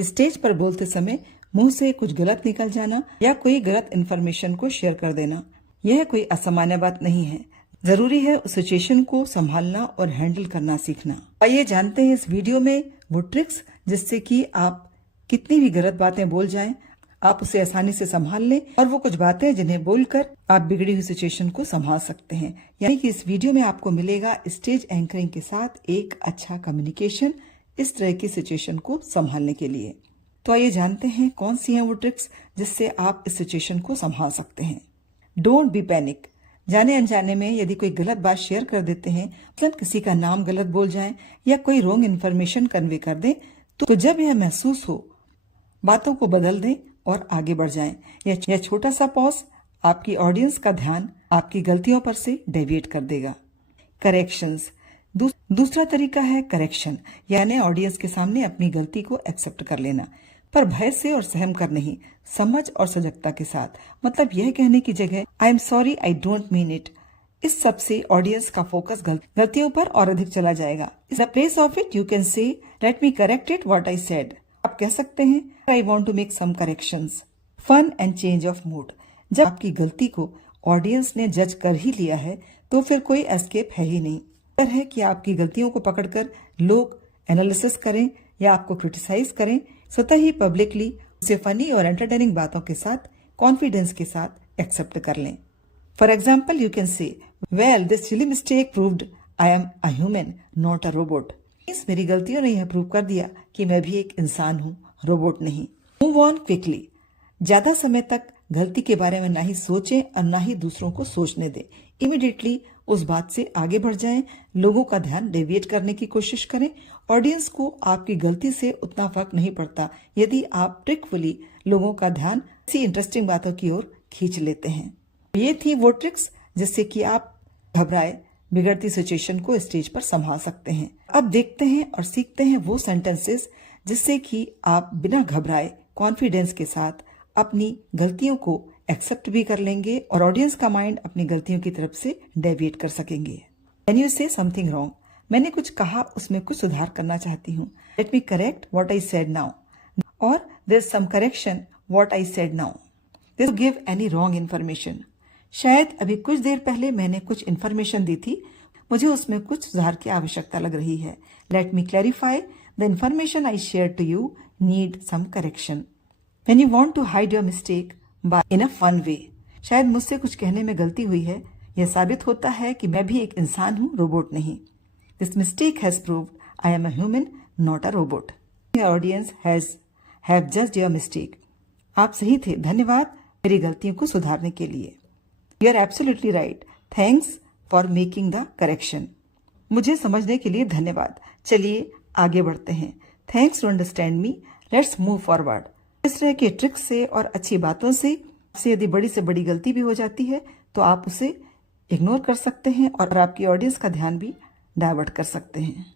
Stage पर बोलते समय मुंह से कुछ गलत निकल जाना या कोई गलत इन्फॉर्मेशन को शेयर कर देना, यह कोई असामान्य बात नहीं है। जरूरी है उस सिचुएशन को संभालना और हैंडल करना सीखना। आइए जानते हैं इस वीडियो में वो ट्रिक्स जिससे कि आप कितनी भी गलत बातें बोल जाएं, आप उसे आसानी से संभाल लें और वो कुछ बातें जिन्हें बोलकर आप बिगड़ी हुई सिचुएशन को संभाल सकते हैं। यानी कि इस वीडियो में आपको मिलेगा स्टेज एंकरिंग के साथ एक अच्छा कम्युनिकेशन इस तरह की सिचुएशन को संभालने के लिए। तो आइए जानते हैं कौन सी हैं वो ट्रिक्स जिससे आप इस सिचुएशन को संभाल सकते हैं। Don't be panic. जाने अनजाने में यदि कोई गलत बात शेयर कर देते हैं, मतलब किसी का नाम गलत बोल जाएं या कोई रॉन्ग इन्फॉर्मेशन कन्वे कर दें, तो जब यह महसूस हो बातों को बदल दें और आगे बढ़ जाएं। यह छोटा सा पॉज आपकी ऑडियंस का ध्यान आपकी गलतियों पर से डेविएट कर देगा। करेक्शंस। दूसरा तरीका है करेक्शन, यानी ऑडियंस के सामने अपनी गलती को एक्सेप्ट कर लेना, पर भय से और सहम कर नहीं, समझ और सजगता के साथ। मतलब यह कहने की जगह I am sorry, I don't mean it, इस सब से ऑडियंस का फोकस गलतियों पर और अधिक चला जाएगा। In the place of it you can say let me correct it what I said. आप कह सकते हैं I want to make some corrections. Fun and change of mood. जब आपकी गलती को ऑडियंस ने जज कर ही लिया है तो फिर कोई एस्केप है ही नहीं। बेहतर है कि आपकी गलतियों को पकड़कर लोग एनालिसिस करें या आपको क्रिटिसाइज करें, स्वतः ही पब्लिकली उसे फनी और एंटरटेनिंग बातों के साथ कॉन्फिडेंस के साथ एक्सेप्ट कर लें। फॉर एग्जाम्पल यू कैन से well this silly mistake proved I am a human not a robot. मेरी गलतियों ने यह प्रूव कर दिया कि मैं भी एक इंसान हूँ, रोबोट नहीं। Move on quickly. ज्यादा समय तक गलती के बारे में ना ही सोचें और ना ही दूसरों को सोचने दें। इमीडिएटली उस बात से आगे बढ़ जाएं, लोगों का ध्यान डेविएट करने की कोशिश करें। ऑडियंस को आपकी गलती से उतना फर्क नहीं पड़ता यदि आप ट्रिकफुली लोगों का ध्यान किसी इंटरेस्टिंग बातों की ओर खींच लेते हैं। ये थी वो ट्रिक्स जिससे कि आप घबराए बिगड़ती सिचुएशन को स्टेज पर संभाल सकते हैं। अब देखते हैं और सीखते हैं वो सेंटेंसेस जिससे कि आप बिना घबराए कॉन्फिडेंस के साथ अपनी गलतियों को एक्सेप्ट भी कर लेंगे और ऑडियंस का माइंड अपनी गलतियों की तरफ से डेविएट कर सकेंगे। Can you say something wrong. मैंने कुछ कहा, उसमें कुछ सुधार करना चाहती हूँ। Let me correct what I said now. और there is some correction what I said now. This give any wrong information. शायद अभी कुछ देर पहले मैंने कुछ इन्फॉर्मेशन दी थी, मुझे उसमें कुछ सुधार की आवश्यकता लग रही है। Let me clarify the information I share to you need some correction. When you want to hide your mistake by in a fun way. शायद मुझसे कुछ कहने में गलती हुई है, यह साबित होता है कि मैं भी एक इंसान हूँ, रोबोट नहीं। This mistake has proved I am a human not a robot. Your audience have judged your mistake. आप सही थे, धन्यवाद मेरी गलतियों को सुधारने के लिए। You are absolutely right. Thanks for making the correction. मुझे समझने के लिए धन्यवाद। चलिए आगे बढ़ते हैं। Thanks to understand me. Let's move forward. इस तरह के ट्रिक्स से और अच्छी बातों से यदि बड़ी से बड़ी गलती भी हो जाती है तो आप उसे इग्नोर कर सकते हैं और आपकी ऑडियंस का ध्यान भी डाइवर्ट कर सकते हैं।